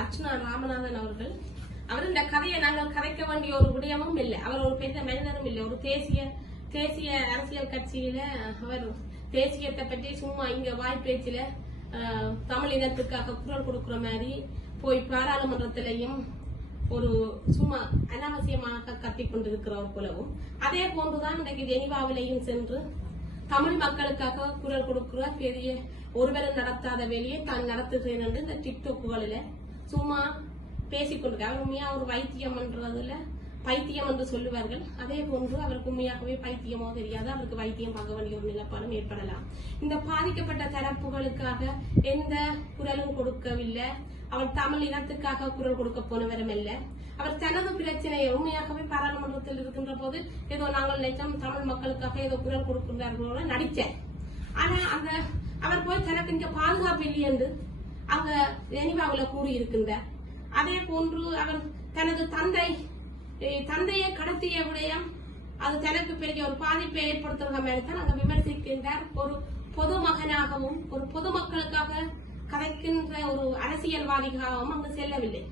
அர்ச்சுனா ராமநாதன் அவர்கள் அவர் இந்த கதையை நாங்கள் கதைக்க வேண்டிய ஒரு விடயமும் இல்லை அவர் ஒரு பெரிய மனிதரும் இல்லை ஒரு தேசிய தேசிய அரசியல் கட்சியில அவர் தேசியத்தை பற்றி சும்மா இங்க வாய்ப்பேச்சில தமிழ் இனத்துக்காக குரல் கொடுக்குற மாதிரி போய் பாராளுமன்றத்திலையும் ஒரு சும்மா அனாவசியமாக கத்தி கொண்டிருக்கிறவர் போலவும் அதே போன்றுதான் இன்றைக்கு ஜெனிவாவிலையும் சென்று தமிழ் மக்களுக்காக குரல் கொடுக்கிற பெரிய ஒருவரை நடத்தாத வேலையை தான் நடத்துகிறேன் என்று இந்த டிக்டோக்குகளில சும்மா பேசிக்கொண்டிருக்காங்க உண்மையா ஒரு வைத்தியம்ன்றதுல பைத்தியம் என்று சொல்லுவார்கள் அதே போன்று அவருக்கு உண்மையாகவே பைத்தியமோ தெரியாது அவருக்கு வைத்தியம் பார்க்க வேண்டிய ஒரு நிலப்பாடும் ஏற்படலாம் இந்த பாதிக்கப்பட்ட தரப்புகளுக்காக எந்த குரலும் கொடுக்கவில்லை அவர் தமிழ் இனத்துக்காக குரல் கொடுக்க போனவரும் இல்ல அவர் தனது பிரச்சனையை உண்மையாகவே பாராளுமன்றத்தில் இருக்கின்ற போது ஏதோ நாங்கள் நினைச்சோம் தமிழ் மக்களுக்காக ஏதோ குரல் கொடுக்கின்றார்களோட நடிச்சேன் ஆனா அந்த அவர் போய் தனக்கு இங்க பாதுகாப்பு இல்லையென்று அவங்க நினைவாவில் கூறியிருக்கின்றார் அதே போன்று அவர் தனது தந்தை தந்தையை கடத்திய விடயம் அது தனக்கு பெரிய ஒரு பாதிப்பை ஏற்படுத்துகிற மாதிரி தான் அங்க விமர்சிக்கின்றார் ஒரு பொது மகனாகவும் ஒரு பொதுமக்களுக்காக கதைக்கின்ற ஒரு அரசியல்வாதிகளாகவும் அங்கு செல்லவில்லை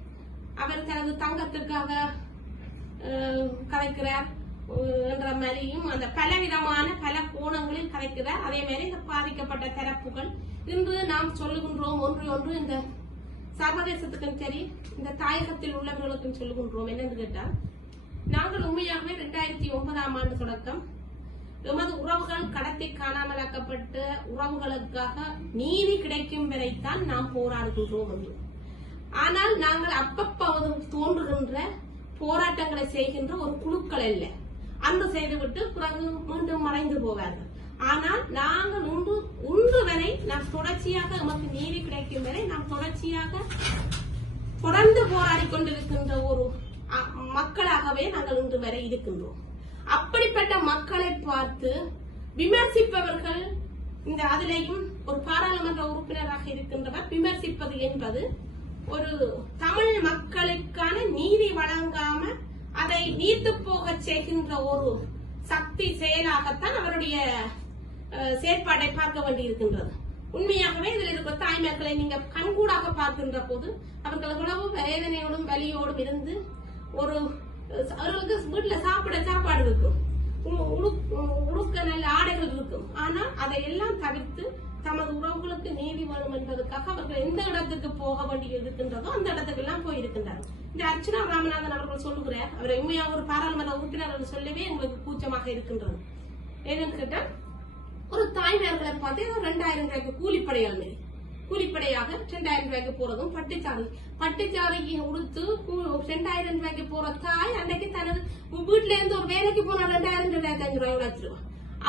அவர் தனது தங்கத்திற்காக கலைக்கிறார் என்ற மாதிரியும் அந்த பலவிதமான பல கோணங்களில் கலைக்கிறார் அதே மாதிரி இந்த பாதிக்கப்பட்ட தரப்புகள் இன்று நாம் சொல்லுகின்றோம் ஒன்று ஒன்று இந்த சர்வதேசத்துக்கும் சரி இந்த தாயகத்தில் உள்ளவர்களுக்கும் சொல்லுகின்றோம் என்னென்று கேட்டால் நாங்கள் உண்மையாகவே இரண்டாயிரத்தி ஒன்பதாம் ஆண்டு தொடக்கம் எமது உறவுகள் கடத்தி காணாமலாக்கப்பட்ட உறவுகளுக்காக நீதி கிடைக்கும் வரைத்தான் நாம் போராடுகின்றோம் என்று ஆனால் நாங்கள் அப்பப்போது தோன்றுகின்ற போராட்டங்களை செய்கின்ற ஒரு குழுக்கள் இல்லை அன்பு செய்துவிட்டு பிறகு மீண்டும் மறைந்து போவார்கள் ஆனால் நாங்கள் உண்டு உண்டு வரை நாம் தொடர்ச்சியாக நமக்கு நீதி கிடைக்கும் வரை நாம் தொடர்ச்சியாக தொடர்ந்து போராடி கொண்டிருக்கின்ற ஒரு மக்களாகவே நாங்கள் இன்று வரை இருக்கின்றோம் அப்படிப்பட்ட மக்களை பார்த்து விமர்சிப்பவர்கள் இந்த அதிலையும் ஒரு பாராளுமன்ற உறுப்பினராக இருக்கின்றவர் விமர்சிப்பது என்பது ஒரு தமிழ் மக்களுக்கான நீதி வழங்காம அதை நீத்து போக செய்கின்ற ஒரு சக்தி செயலாகத்தான் அவருடைய செயற்பாடை பார்க்க வேண்டியிருக்கின்றது உண்மையாகவே இதில் இருக்கிற தாய்மார்களை நீங்க கண்கூடாக பார்க்கின்ற போது அவர்கள் எவ்வளவு வேதனையோடும் வலியோடும் இருந்து ஒரு அவர்களுக்கு வீட்டுல சாப்பிட சாப்பாடு இருக்கும் உடுக்க நல்ல ஆடைகள் இருக்கும் ஆனால் அதையெல்லாம் தவிர்த்து தமது உறவுகளுக்கு நீதி வரும் என்பதற்காக அவர்கள் எந்த இடத்துக்கு போக வேண்டி இருக்கின்றதோ அந்த இடத்துக்கு எல்லாம் போயிருக்கின்றார் இந்த அர்ச்சனா ராமநாதன் அவர்கள் சொல்லுகிறார் அவர் உண்மையாக ஒரு பாராளுமன்ற உறுப்பினர் சொல்லவே எங்களுக்கு கூச்சமாக இருக்கின்றது ஏன்னு கேட்டால் ஒரு தாய்மார்களை பார்த்து ரெண்டாயிரம் ரூபாய்க்கு கூலிப்படையாளமே கூலிப்படையாக ரெண்டாயிரம் ரூபாய்க்கு போறதும் பட்டுச்சாரி பட்டுச்சாரி உடுத்து ரெண்டாயிரம் ரூபாய்க்கு போற தாய் அன்றைக்கு தனது வீட்டுல இருந்து ஒரு வேலைக்கு போனா ரெண்டாயிரம் ரெண்டாயிரத்தி அஞ்சு ரூபாய் உழைச்சிருவான்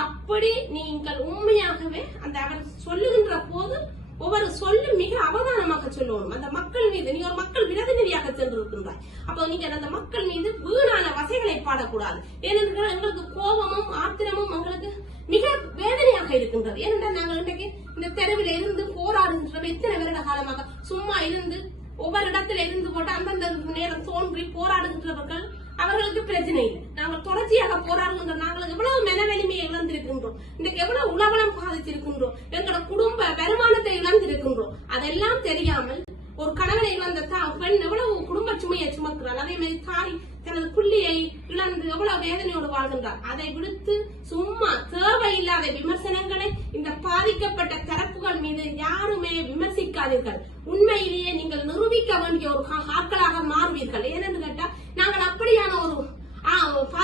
அப்படி நீங்கள் உண்மையாகவே அந்த அவர் சொல்லுகின்ற போது ஒவ்வொரு சொல்லும் மிக அவதானமாக சொல்லுவோம் அந்த மக்கள் மீது நீ ஒரு மக்கள் விரதநிதியாக சென்றிருக்கின்றாய் அப்போ நீங்க அந்த மக்கள் மீது வீணான வசைகளை பாடக்கூடாது ஏனென்றால் எங்களுக்கு கோபமும் ஆத்திரமும் எங்களுக்கு மிக வேதனையாக இருக்கின்றது ஏனென்றால் நாங்கள் இன்றைக்கு இந்த தெருவில் இருந்து போராடுகின்றோம் எத்தனை வருட காலமாக சும்மா இருந்து ஒவ்வொரு இடத்துல இருந்து போட்டு அந்தந்த நேரம் தோன்றி போராடுகின்றவர்கள் அவர்களுக்கு பிரச்சனை இல்லை தொடர்ச்சியாக போராடுகின்ற நாங்கள் எவ்வளவு வலிமையை இழந்திருக்கின்றோம் இன்றைக்கு எவ்வளவு உலகம் பாதித்திருக்கின்றோம் எங்களோட குடும்ப வருமானத்தை இழந்திருக்கின்றோம் அதெல்லாம் தெரியாமல் ஒரு கணவனை இழந்த தான் பெண் எவ்வளவு குடும்ப சுமையை சுமக்கிறாள் அதே மாதிரி தாய் தனது புள்ளியை இழந்து எவ்வளவு வேதனையோடு வாழ்கின்றார் அதை விடுத்து சும்மா தேவையில்லாத விமர்சனங்களை இந்த பாதிக்கப்பட்ட தரப்புகள் மீது யாருமே விமர்சிக்காதீர்கள் உண்மையிலேயே நீங்கள் நிரூபிக்க வேண்டிய ஒரு ஆக்களாக மாறுவீர்கள் ஏனென்று கேட்டால் நாங்கள் அப்படியான ஒரு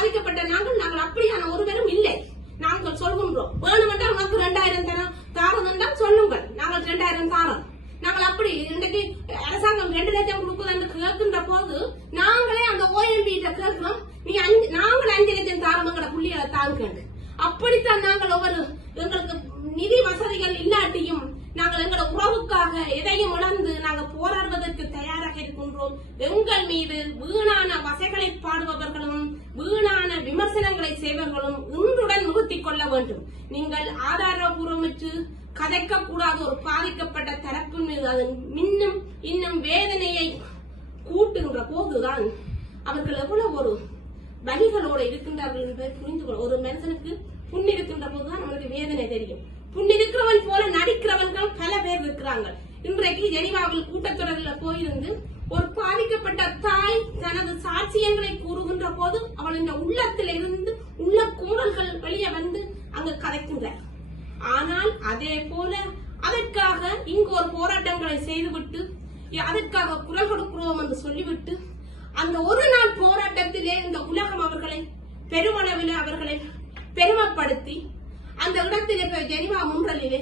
பாதிக்கப்பட்ட நாங்கள் நாங்கள் அப்படியான ஒருவரும் இல்லை நாங்கள் சொல்கின்றோம் வேணுமென்றால் உனக்கு ரெண்டாயிரம் தரம் தாரம் என்றால் சொல்லுங்கள் நாங்கள் ரெண்டாயிரம் தாரம் நாங்கள் அப்படி இன்றைக்கு அரசாங்கம் ரெண்டு லட்சம் கொடுக்குது என்று கேட்கின்ற போது நாங்களே அந்த ஓஎம்பி கேட்கிறோம் நீ அஞ்சு நாங்கள் அஞ்சு லட்சம் தாரம் எங்களை புள்ளிகளை தாங்க அப்படித்தான் நாங்கள் ஒவ்வொரு எங்களுக்கு நிதி வசதிகள் இல்லாட்டியும் நாங்கள் எங்களோட உறவுக்காக எதையும் உணர்ந்து நாங்கள் போராடுவதற்கு தயாராக இருக்கின்றோம் எங்கள் மீது வீணான வசைகளை பாடுபவர்களும் வீணான விமர்சனங்களை செய்வர்களும் இன்றுடன் நிறுத்திக் கொள்ள வேண்டும் நீங்கள் ஆதாரபூர்வமிட்டு கதைக்க கூடாத ஒரு பாதிக்கப்பட்ட தரப்பு மீது அது இன்னும் இன்னும் வேதனையை கூட்டுகின்ற போதுதான் அவர்கள் எவ்வளவு ஒரு வழிகளோடு இருக்கின்றார்கள் என்பதை புரிந்து கொள்ள ஒரு மனுஷனுக்கு புண்ணிருக்கின்ற போதுதான் அவனுக்கு வேதனை தெரியும் புண்ணிருக்கிறவன் போல இருக்கிறாங்க இன்றைக்கு ஜெனிவாவில் கூட்டத்தொடரில் போயிருந்து ஒரு பாதிக்கப்பட்ட தாய் தனது சாட்சியங்களை கூறுகின்ற போது அவளின் உள்ளத்தில் இருந்து உள்ள கூடல்கள் வெளியே வந்து அங்கு கதைக்கின்றார் ஆனால் அதே போல அதற்காக இங்கு ஒரு போராட்டங்களை செய்துவிட்டு அதற்காக குரல் கொடுக்கிறோம் என்று சொல்லிவிட்டு அந்த ஒரு நாள் போராட்டத்திலே இந்த உலகம் அவர்களை பெருமளவில் அவர்களை பெருமைப்படுத்தி அந்த இடத்திலே ஜெனிவா முன்றலிலே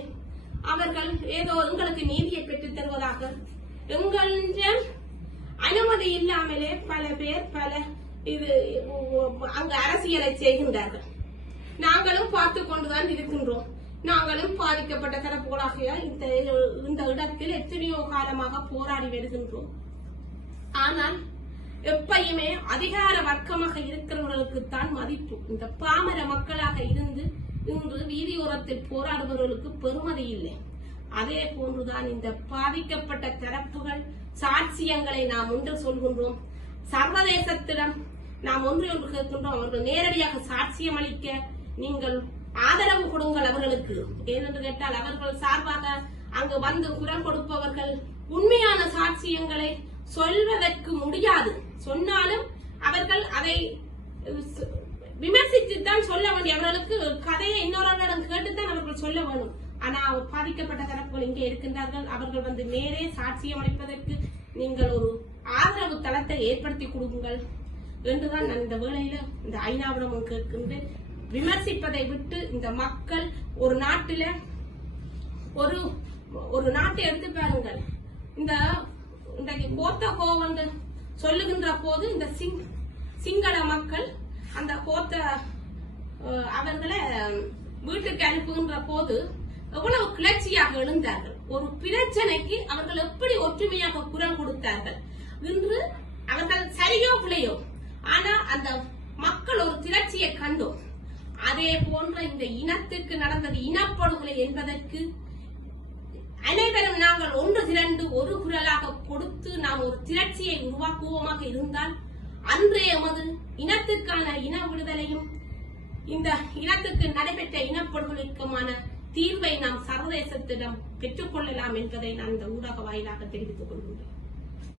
அவர்கள் ஏதோ எங்களுக்கு நீதியை பெற்றுத் தருவதாக எங்கள்ன்ற அனுமதி இல்லாமலே பல பேர் பல இது அங்கு அரசியலை செய்கின்றார்கள் நாங்களும் பார்த்து கொண்டுதான் இருக்கின்றோம் நாங்களும் பாதிக்கப்பட்ட தரப்புகளாக இந்த இந்த இடத்தில் எத்தனையோ காலமாக போராடி வருகின்றோம் ஆனால் எப்பயுமே அதிகார வர்க்கமாக இருக்கிறவர்களுக்கு தான் மதிப்பு இந்த பாமர மக்களாக இருந்து இன்று வீதியோரத்தில் போராடுபவர்களுக்கு பெறுமதி இல்லை அதே போன்றுதான் இந்த பாதிக்கப்பட்ட தரப்புகள் சாட்சியங்களை நாம் ஒன்று சொல்கின்றோம் சர்வதேசத்திடம் நாம் ஒன்று ஒன்று கேட்கின்றோம் அவர்கள் நேரடியாக சாட்சியம் அளிக்க நீங்கள் ஆதரவு கொடுங்கள் அவர்களுக்கு ஏனென்று கேட்டால் அவர்கள் சார்பாக அங்கு வந்து குரல் கொடுப்பவர்கள் உண்மையான சாட்சியங்களை சொல்வதற்கு முடியாது சொன்னாலும் அவர்கள் அதை விமர்சித்து தான் சொல்ல வேண்டிய அவர்களுக்கு கதையை இன்னொரு தான் அவர்கள் சொல்ல வேணும் ஆனா பாதிக்கப்பட்ட தரப்புகள் இங்கே இருக்கின்றார்கள் அவர்கள் வந்து நேரே சாட்சியம் அளிப்பதற்கு நீங்கள் ஒரு ஆதரவு தளத்தை ஏற்படுத்தி கொடுங்கள் என்றுதான் நான் இந்த வேளையில இந்த ஐநாவிடம் கேட்கின்ற விமர்சிப்பதை விட்டு இந்த மக்கள் ஒரு நாட்டில ஒரு ஒரு நாட்டை எடுத்து பாருங்கள் இந்த கோத்த கோவங்கள் சொல்லுகின்ற போது இந்த சிங் போத்த அவர்களை வீட்டுக்கு அனுப்புகின்ற போது எவ்வளவு கிளர்ச்சியாக எழுந்தார்கள் ஒரு பிரச்சனைக்கு அவர்கள் எப்படி ஒற்றுமையாக குரல் கொடுத்தார்கள் இன்று அவர்கள் சரியோ பிள்ளையோ ஆனா அந்த மக்கள் ஒரு திரட்சியை கண்டோம் அதே போன்ற இந்த இனத்துக்கு நடந்தது இனப்படுகொலை என்பதற்கு அனைவரும் நாங்கள் ஒன்று திரண்டு ஒரு குரலாக கொடுத்து நாம் ஒரு திரட்சியை உருவாக்குவோமாக இருந்தால் அன்றே எமது இனத்துக்கான இன விடுதலையும் இந்த இனத்துக்கு நடைபெற்ற இனப்படுகொலைக்குமான தீர்வை நாம் சர்வதேசத்திடம் பெற்றுக்கொள்ளலாம் என்பதை நான் இந்த ஊடக வாயிலாக தெரிவித்துக் கொள்கின்றேன்